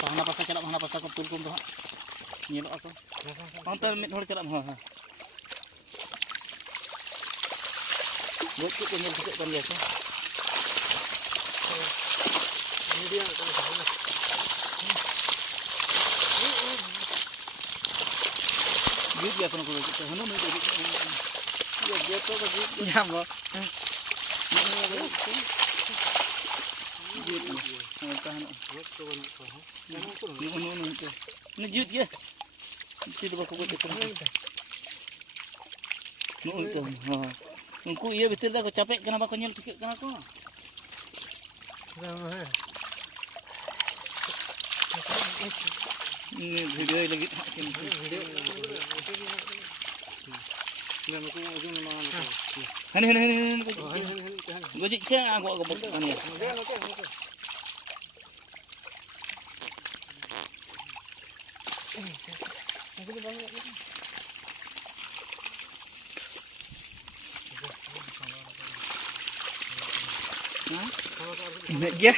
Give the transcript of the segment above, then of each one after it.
Hana pasal calak hana pasal ketul kum tu. Nyelok aku. Ontar mid hol calak ha. Buat tu nyel sikit kan dia tu. Ini dia kan sana. Dia pun aku kita hanu ni dia tu bagi. Ya boh. Nejut je. Mesti tu aku buat tu. Nu itu. Ha. Engkau iya betul dah aku capek kenapa kau nyel sikit kan aku. Ini video lagi hakin video. Yang aku ujung nama aku. Hani. Gojek saya aku buat ni. Ingat dia.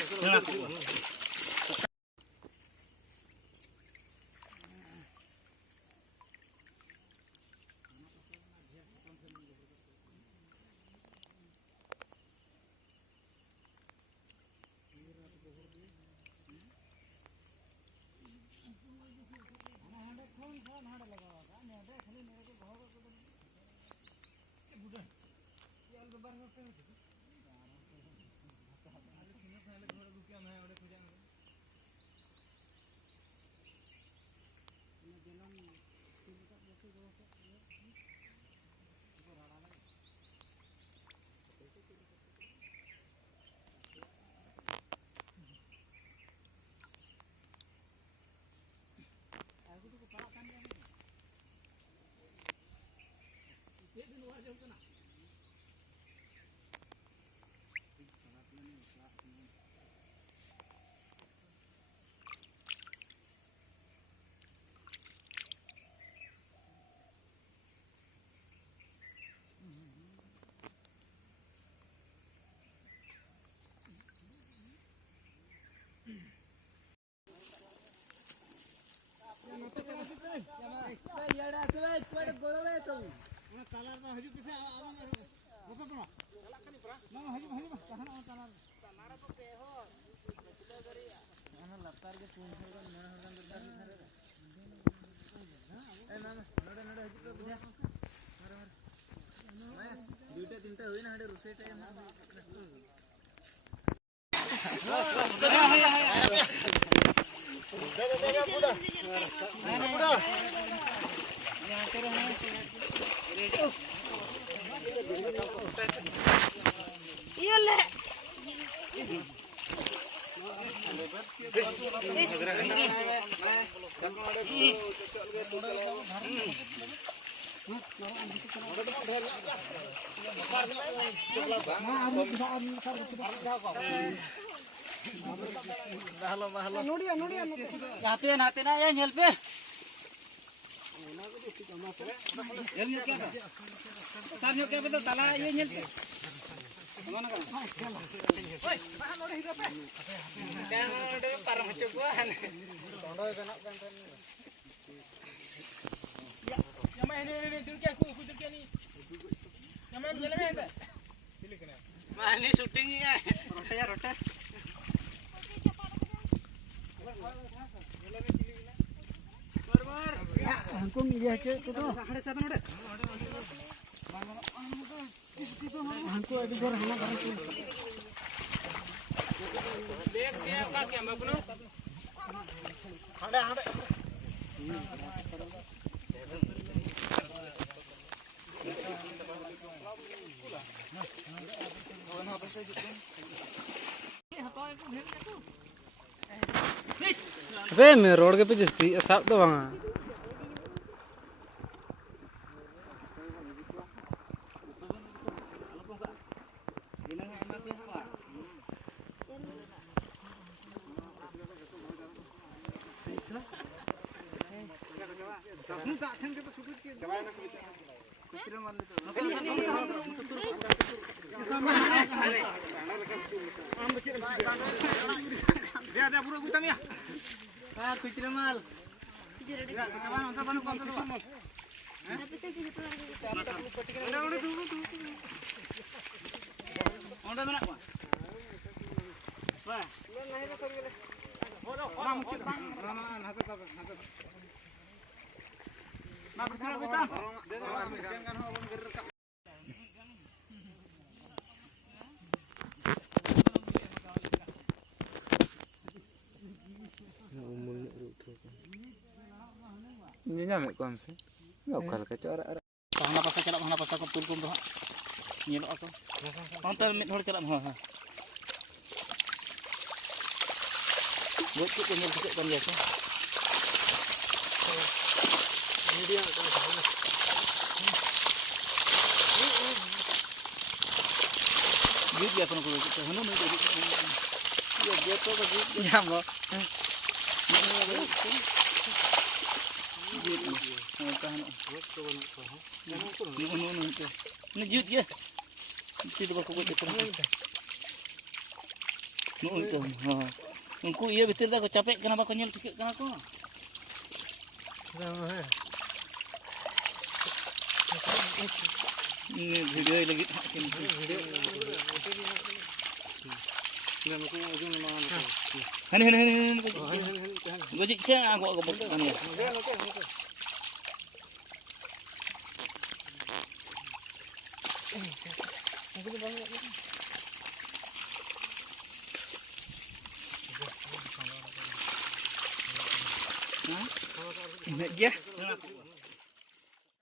Hati na ya nyel pe. Nyel ke apa? Tanyo ke apa tu tala ye nyel pe. Mana kan? Oi, mahal node hidup pe. Kan node parang coba. Tondo kena kan. Ya, yang ini dulki aku dulki ni. Yang mana jalan ni? Pilih kena. Mah ini shooting ni ya. Rote ya rote. हमको मिल जाए तो साढ़े 7 नोड़े हमको अभी घर हना घर से देख का क्या मगनो हड़े अबे मैं रोड के पे जस्ती साफ तो वहां dia buruk gutam ya Ah, kucing mal. Enggak, kawan, untuk mana kau tu? Tapi saya bisa keluar dari situ. Udah dulu. Udah mana kau? Wah. Orang mungkin bang. Nak bergerak kita. Ini nyampe kon sih. Lokal ke cara arah. Tahana pas celak tahana pas aku tulkum tu. Nyelok aku. Ontel mit hor celak ha. Buat tu nyel sikit kan biasa. Ini dia kalau sana. Dia pun aku kita hanu ni dia tu bagi Ya, Bro. Ini jut ya. Tidak bakal kuat itu. Itu. Engkau iya betul dah. Kau capek kenapa kau nyel sikit kenapa? Ini video lagi. Hani. Gojek saya aku bukan ya. Ini dia.